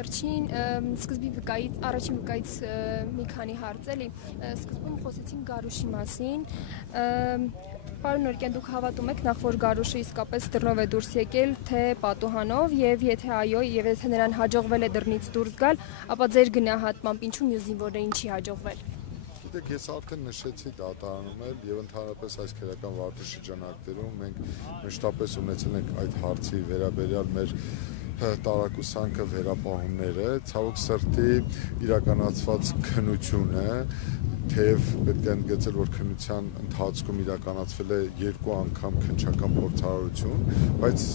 վերջին սկզբի վկայից, առաջին վկայից մի քանի հարց էլի, սկզբում խոսեցին Գարուշի մասին, պարոն Նորկյան, դուք հավատում եք նախ որ Գարուշը իսկապես դռնով է դուրս եկել, թե պատուհանով, եւ եթե այո, եւ եթե նրան հաջողվել է դռնից դուրս գալ, ապա ձեր գնահատմամբ ինչու մյուս զինվորներին չի հաջողվել։ Գիտեք, ես արդեն նշեցի դատարանում էլ եւ ընդհանրապես այս քրեական վարդի շրջանակներում մենք մշտապես ունեցել ենք այդ հարցի վերաբերյալ մեր տարակուսանքը վերապահումները, ցավոք սրտի իրականացված քննությունը, թեև պետք է ընդգծել, որ քննության ընթացքում իրականացվել է 2 անգամ քննչական փորձառություն, բայց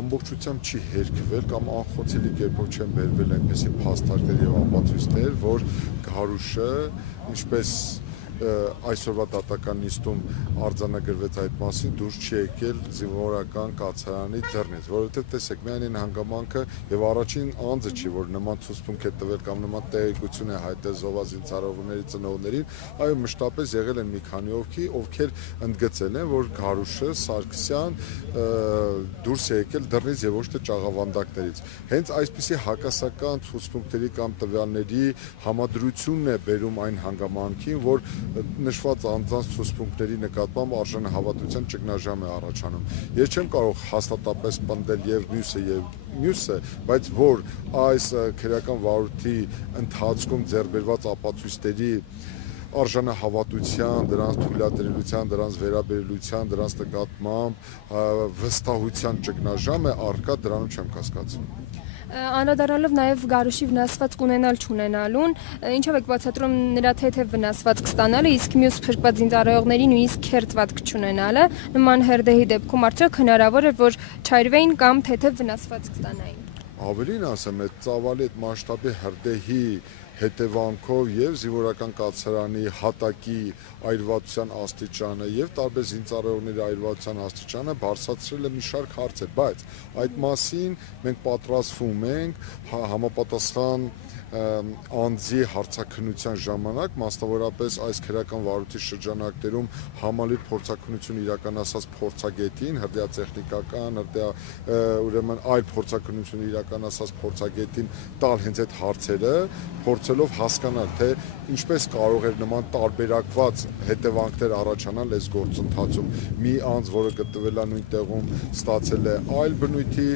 ամբողջությամբ չի հերքվել կամ անխոցելի կերպով չեն բերվել այնպիսի փաստարկներ եւ ապացույցներ, որ Գարուշը, ինչպես այսօրվա դատական նիստում արձանագրվեց այդ մասին, դուրս չի եկել զինվորական կացարանի դռնից, որովհետև տեսեք, միայն այն հանգամանքը եւ առաջին անձը չի, որ նման ցուցմունք է տվել կամ նման տեղեկություն է հայտնել զոհազինծառայողների ծնողներին, այո, մշտապես եղել են մի քանի ովքեր ընդգծել են, որ Գարուշը Սարգսյան դուրս է եկել դռնից եւ ոչ թե ճաղավանդակներից։ Հենց այսպիսի հակասական ցուցմունքների կամ տվյալների համադրությունն է բերում այն հանգամանքին, որ նշված անձանց ցուցմունքների նկատմամբ արժանահավատության ճգնաժամ է առաջանում։ Ես չեմ կարող հաստատապես պնդել եւ մյուսը, բայց որ այս քրեական վարույթի ընթացքում ձեռբերված ապացույցների արժանահավատության, դրանց թույլատրելիության, դրանց վերաբերելիության, դրանց նկատմամբ վստահության ճգնաժամ է առկա, դրանում չեմ կասկածում։ Անդրադառնալով նաև Գարուշի վնասվածք ունենալ չունենալուն, ինչով եք բացատրում նրա թեթև վնասվածք ստանալը, իսկ մյուս փրկված զինծառայողների նույնիսկ քերծվածք չունենալը, նման հերդեհի դեպքում արդյոք հնարավոր է, որ չայրվեին կամ թեթև վնասվածք ստանային։ Ավելին ասեմ, այդ ծավալի այդ մասշտաբի հրդեհի հետևանքով եւ զինվորական կացարանի հատակի այրվածության աստիճանը եւ տարբեր զինծառայողների այրվածության աստիճանը բարձրացրել է մի շարք հարցեր, բայց այդ մասին մենք պատրաստվում ենք համապատասխան անձի հարցաքննության ժամանակ, մասնավորապես այս քրեական վարույթի շրջանակներում համալիր փորձաքննություն իրականացած փորձագետին, հրդեհատեխնիկական, ուրեմն այլ փորձաքննություն իրականացած փորձագետին տալ հենց այդ հարցերը, փորձելով հասկանալ, թե ինչպես կարող էր նման տարբերակված հետևանքներ առաջանալ այս գործընթացում։ Մի անձ, որը գտնվել է նույն տեղում, ստացել է այլ բնույթի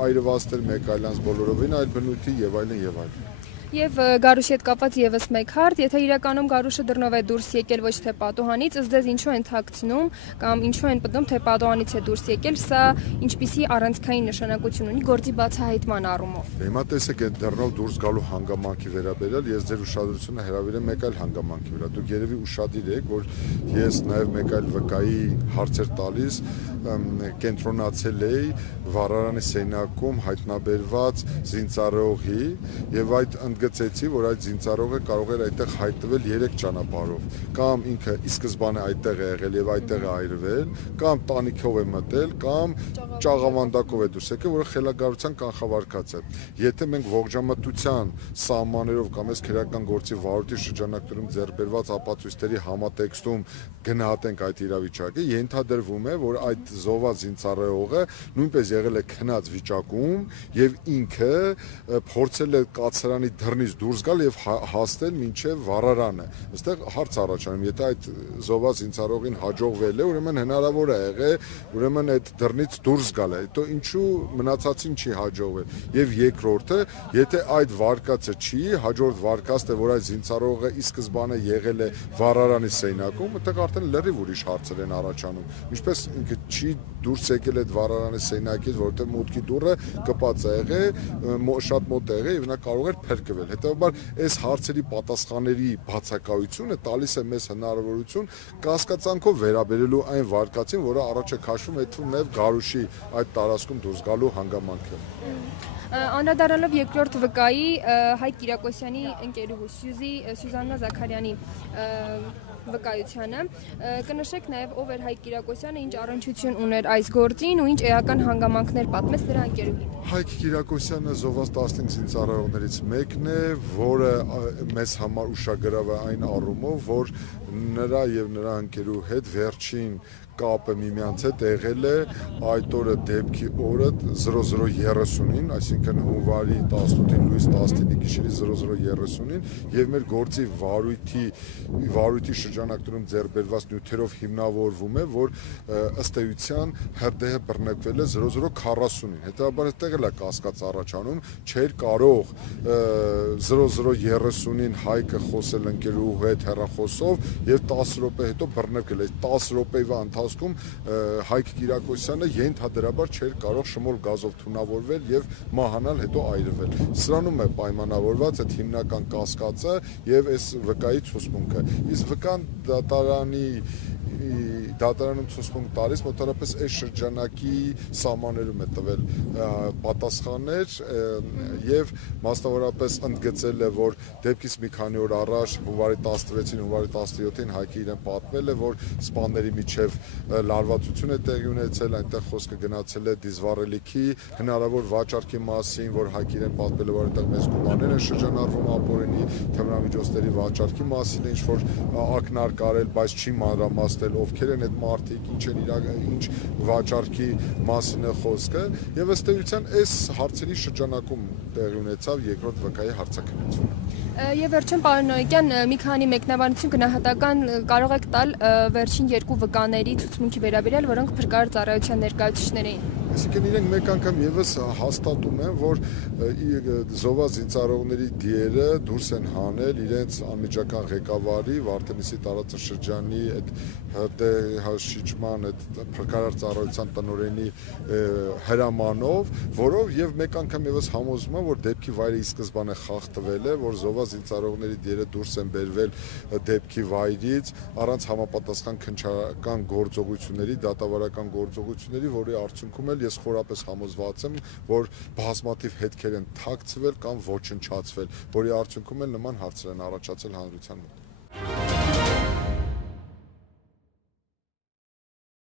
այրվածքներ, մեկ այլ անձ բոլորովին այլ բնույթի եւ այլն եւ այլն։ Եվ Գարուշի հետ կապված եւս մեկ հարց, եթե իրականում Գարուշը դռնով է դուրս եկել ոչ թե պատուհանից, ըստ ձեզ ինչու են թաքցնում կամ ինչու են պնդում, թե պատուհանից է դուրս եկել, սա ինչպիսի առանցքային նշանակություն ունի գործի բացահայտման առումով։ Հիմա տեսեք, այդ դռնով դուրս գալու հանգամանքի վերաբերյալ ես ձեր ուշադրությունը հրավիրեմ մեկ այլ հանգամանքի վրա։ Դուք երևի ուշադիր եք, որ ես նաեւ մեկ այլ վկայի հարցեր տալիս կենտրոնացել էի վառարանի սենյակում հայտնաբերված զինծառայողի եւ այդ ընդգծեցի, որ այդ զինծառայողը կարող էր այդտեղ հայտնվել 3 ճանապարհով, կամ ինքը ի սկզբանե այդտեղ է եղել եւ այդտեղ է այրվել, կամ տանիքով է մտել, կամ ճաղավանդակով է դուրս եկել, որը խելագարության կանխավարկած է։ Եթե մենք ողջամտության սահմաններով կամ այս քրեական գործի վարույթի շրջանակներում ձեռբերված ապացույցների համատեքստում գնահատենք այդ իրավիճակը, ենթադրվում է, որ այդ զոհված զինծառայողը նույնպես եղել է քնած վիճակում եւ ինքը փորձել է կացարանի դռնից դուրս գալ եւ հասնել մինչեւ վառարանը։ Այստեղ հարց առաջանում, եթե այդ զոհված զինծառայողին հաջողվել է, ուրեմն հնարավոր է եղել, ուրեմն այդ դռնից դուրս գալ է։ Հետո ինչու մնացածին չի հաջողվել։ Եվ երկրորդը, եթե այդ վարկածը չի, հաջորդ վարկածը, որ այդ զինծառայողը ի սկզբանե եղել է վառարանի սենյակում, այդտեղ արդեն լրիվ ուրիշ հարցեր են առաջանում։ Ինչպես ինքը չի դուրս եկել այդ վառարանի սենյակից, որովհետեւ մուտքի դուռը կպած է եղել, շատ մոտ է եղել եւ նա կարող էր փրկվել։ Հետեւաբար այս հարցերի պատասխանների բացակայությունը տալիս է մեզ հնարավորություն կասկածանքով վերաբերելու այն վարկածին, որը առաջ է քաշվում այդ թվում նաեւ Գարուշի այդ տարածքում դուրս գալու հանգամանքը։ Անդրադառնալով երկրորդ վկայի Հայկ Կիրակոսյանի ընկերուհու Սյուզաննա Զաքարյանի վկայությանը, կնշեք նաև ով էր Հայկ Կիրակոսյանը, ինչ առնչություն ուներ այս գործին ու ինչ էական հանգամանքներ պատմեց նրա ընկերուհին։ Հայկ Կիրակոսյանը զոհված 15 զինծառայողներից մեկն է, որը մեզ համար ուշագրավ է այն առումով, որ նրա եւ նրա ընկերու հետ վերջին կապը միմյանց հետ եղել է այդ օրը դեպքի օրը 00:30-ին, այսինքն հունվարի 18-ին լույս 19-ի գիշերի 00:30-ին եւ մեր գործի վարույթի շրջանակներում ձեռբերված նյութերով հիմնավորվում է, որ ըստ էության հրդեհը բռնկվել է 00:40-ին։ Հետեւաբար այդտեղ էլ է կասկած առաջանում, չէր կարող 00:30-ին Հայկը խոսել ընկերուհու հետ հեռախոսով եւ 10 րոպե հետո բռնկել է։ 10 րոպեվա ընթացքում Հայկ Կիրակոսյանը ենթադրաբար չէր կարող շմոլ գազով թունավորվել եւ մահանալ, հետո այրվել։ Սրանում է պայմանավորված այդ հիմնական կասկածը եւ այս վկայի ցուցմունքը։ Իսկ վկան դատարանում ցուցմունք տալիս մոտավորապես այս շրջանակի սահմաններում է տվել պատասխաններ եւ մասնավորապես ընդգծել է, որ դեպքից մի քանի օր առաջ հունվարի 16-ին, հունվարի 17-ին Հայկը իրեն պատմել է, որ սպաների միջև լարվածություն է տեղի ունեցել, այնտեղ խոսքը գնացել է դիզվառելիքի հնարավոր վաճառքի մասին, որ Հայկը իրեն պատմել է, որ այնտեղ մեծ գումարներ են շրջանառվում ապօրինի թմրամիջոցների վաճառքի մասին, ինչ որ ակնարկ արել, բայց չի մանրամասնել ովքեր են այդ մարդիկ, ինչ վաճառքի մասին է խոսքը, եւ ըստ էության այս հարցերի շրջանակում տեղի ունեցավ երկրորդ վկայի հարցաքննությունը։ Եվ վերջում պարոն Նոյիկյան, մի քանի մեկնաբանություն գնահատական կարող եք տալ վերջին երկու վկաների ցուցմունքի վերաբերյալ, որոնք փրկարար ծառայության ներկայացուցիչներ էին։ Այսինքն իրենք մեկ անգամ եւս հաստատում են, որ զոհված զինծառայողների դիերը դուրս են հանել իրենց անմիջական ղեկավարի Վարդենիսի տարածաշրջանի այդ հրդեհաշիճման այդ փրկարար ծառայության տնօրենի հրամանով, որով եւ մեկ անգամ եւս համոզում են, որ դեպքի վայրը ի սկզբանե խախտվել է, որ զոհված զինծառայողների դիերը դուրս են բերվել դեպքի վայրից առանց համապատասխան քննչական գործողությունների, դատավարական գործողությունների, որի արդյունքում ես խորապես համոզված եմ, որ բազմաթիվ հետքեր են թաքցվել կամ ոչնչացվել, որի արդյունքում էլ նման հարցեր են առաջացել հանրության մոտ։